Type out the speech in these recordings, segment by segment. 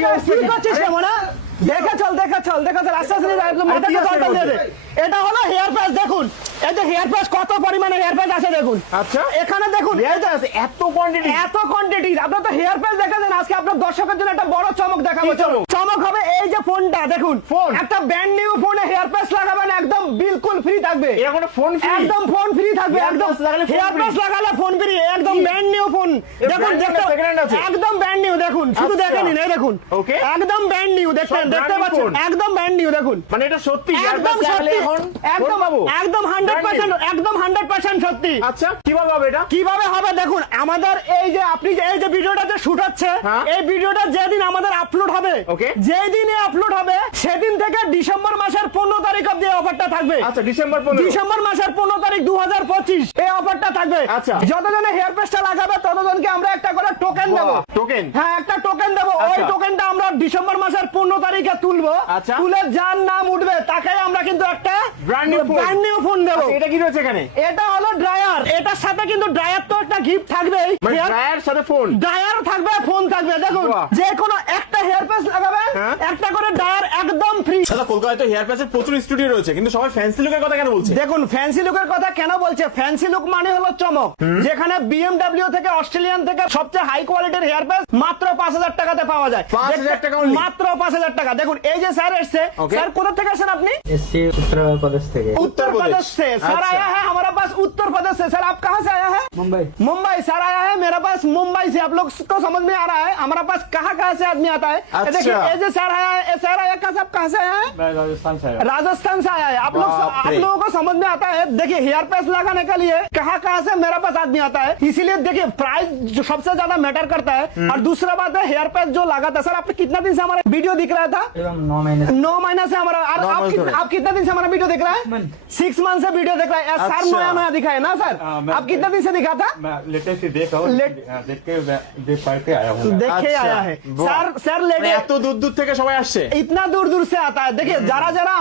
কি করছিস কেমন? দেখা চল আস্তে আস্তে একদম মাথাটা জলটা দিয়ে দে। এটা হলো হেয়ার প্যাচ, দেখুন এই যে হেয়ার প্যাচ কত পরিমাণে হেয়ার প্যাচ আছে দেখুন। আচ্ছা, এখানে দেখুন এত কোয়ান্টিটি। আপনারা তো হেয়ার প্যাচ দেখেছেন, আজকে আপনার দর্শকের জন্য একটা বড় চমক দেখাবো। চমক হবে এই যে ফোনটা দেখুন, ফোন একটা ব্র্যান্ড নিউ ফোনে হেয়ার প্যাচ লাগাবেন একদম বিলকুল ফ্রি থাকবে। এর কোনো ফোন ফ্রি? একদম ফোন ফ্রি থাকবে, একদম হেয়ার প্যাচ লাগালে ফোন ফ্রি, একদম ব্র্যান্ড নিউ ফোন। দেখুন একদম ব্র্যান্ড নিউ, দেখুন শুধু দেখে নিন, এই দেখুন একদম ব্র্যান্ড নিউ, দেখতে পাচ্ছেন একদম ব্র্যান্ড নিউ। দেখুন মানে এটা সত্যি একদম সত্যি, একদম 100% সত্যি। আচ্ছা, কিভাবে হবে এটা? কিভাবে হবে দেখুন, আমাদের এই যে আপনি যে এই যে ভিডিওটাতে শুট হচ্ছে, এই ভিডিওটা যেদিন আমাদের আপলোড হবে, যেই দিনে আপলোড হবে সেদিন থেকে ডিসেম্বর মাসের 15 তারিখ অবধি এই অফারটা থাকবে। আচ্ছা, ডিসেম্বর মাসের 15 তারিখ 2025 এই অফারটা থাকবে। আচ্ছা, যতজনে হেয়ার প্যাচটা লাগাবে ততজনকে আমরা একটা করে টোকেন দেব। টোকেন? হ্যাঁ, একটা টোকেন দেব। ওই টোকেনটা আমরা ডিসেম্বর মাসের 15 তারিখে তুলবো। তুলে যার নাম উঠবে তাকে আমরা কিন্তু একটা ব্র্যান্ড নিউ ফোন দেব। এটা কি রয়েছে এখানে? এটা হলো ড্রায়ার, এটার সাথে কিন্তু ড্রায়ার তো একটা গিফট থাকবেই। ড্রায়ার সাথে ফোন, ড্রায়ার থাকবে, ফোন থাকবে। দেখুন যে কোনো একটা হেয়ার প্যাচ লাগাবে একটা করে ড্রায়ার একদম ফ্রি। দাদা, কলকাতায় তো হেয়ার প্যাচের প্রচুর স্টুডিও রয়েছে, কিন্তু সবাই ফ্যান্সি লুকের কথা কেন বলছে? দেখুন ফ্যান্সি লুকের কথা কেন বলছে, ফ্যান্সি লুক মানে হলো চমক। যেখানে BMW থেকে অস্ট্রেলিয়ান থেকে সবচেয়ে হাই কোয়ালিটির হেয়ার প্যাচ মাত্র 5000 টাকাতে পাওয়া যায়। 5000 টাকা মাত্র 5000 টাকা। দেখুন এই যে স্যার এসছে, স্যার কোথা থেকে আসেন আপনি? उत्तर प्रदेश থেকে। उत्तर प्रदेश से सर आया है हमारा पास, उत्तर प्रदेश से। सर आप कहाँ से आया है? मुंबई सर आया है मेरा पास मुंबई से। आप लोग को समझ में आ रहा है हमारा पास कहाँ से आदमी आता है। देखिए ये जो सर आया है, सर आया कहाँ से आया है? राजस्थान से आया है। आप लोगों को समझ में आता है। देखिए हेयर पैच लगाने के लिए कहाँ से मेरा पास आदमी आता है, इसीलिए देखिए प्राइस जो सबसे ज्यादा मैटर करता है। और दूसरा बात है हेयर पैच जो लगा था, सर आपने कितना दिन से हमारा वीडियो दिख रहा था? 9 महीना से हमारा। आप कितना दिन से हमारा वीडियो देख रहा है? 6 मंथ से वीडियो देख रहा है। सर नया दिखा है ना सर? आप कितना दिन से दिखा था? लेटेस्ट देख के आया हूँ। देखे आया है सर लेटे এত দূর থেকে সবাই আসছে, इतना दूर से आता है। देखिए যারা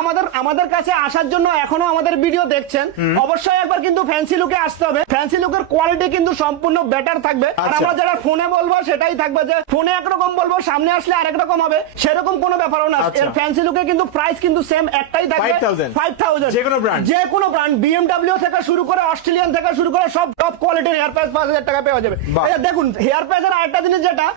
আমাদের কাছে আসার জন্য এখনো আমাদের ভিডিও দেখছেন, অবশ্যই একবার কিন্তু ফ্যান্সি লুকে আসতে হবে। ফ্যান্সি লুকের কোয়ালিটি কিন্তু সম্পূর্ণ বেটার থাকবে। আর আমরা যারা ফোনে বলবো সেটাই থাকবে, যে ফোনে একরকম বলবো সামনে আসলে আরেক রকম হবে, সেরকম কোনো ব্যাপারও না। এর ফ্যান্সি লুকে কিন্তু প্রাইস কিন্তু সেম একটাই থাকবে, 5000। যে কোনো ব্র্যান্ড BMW থেকে শুরু করে অস্ট্রেলিয়ান থেকে শুরু করে সব টপ কোয়ালিটির হেয়ার প্যাচ 5000 টাকা পেয়ে যাবে। দেখুন হেয়ার প্যাচের আরেকটা জিনিস যেটা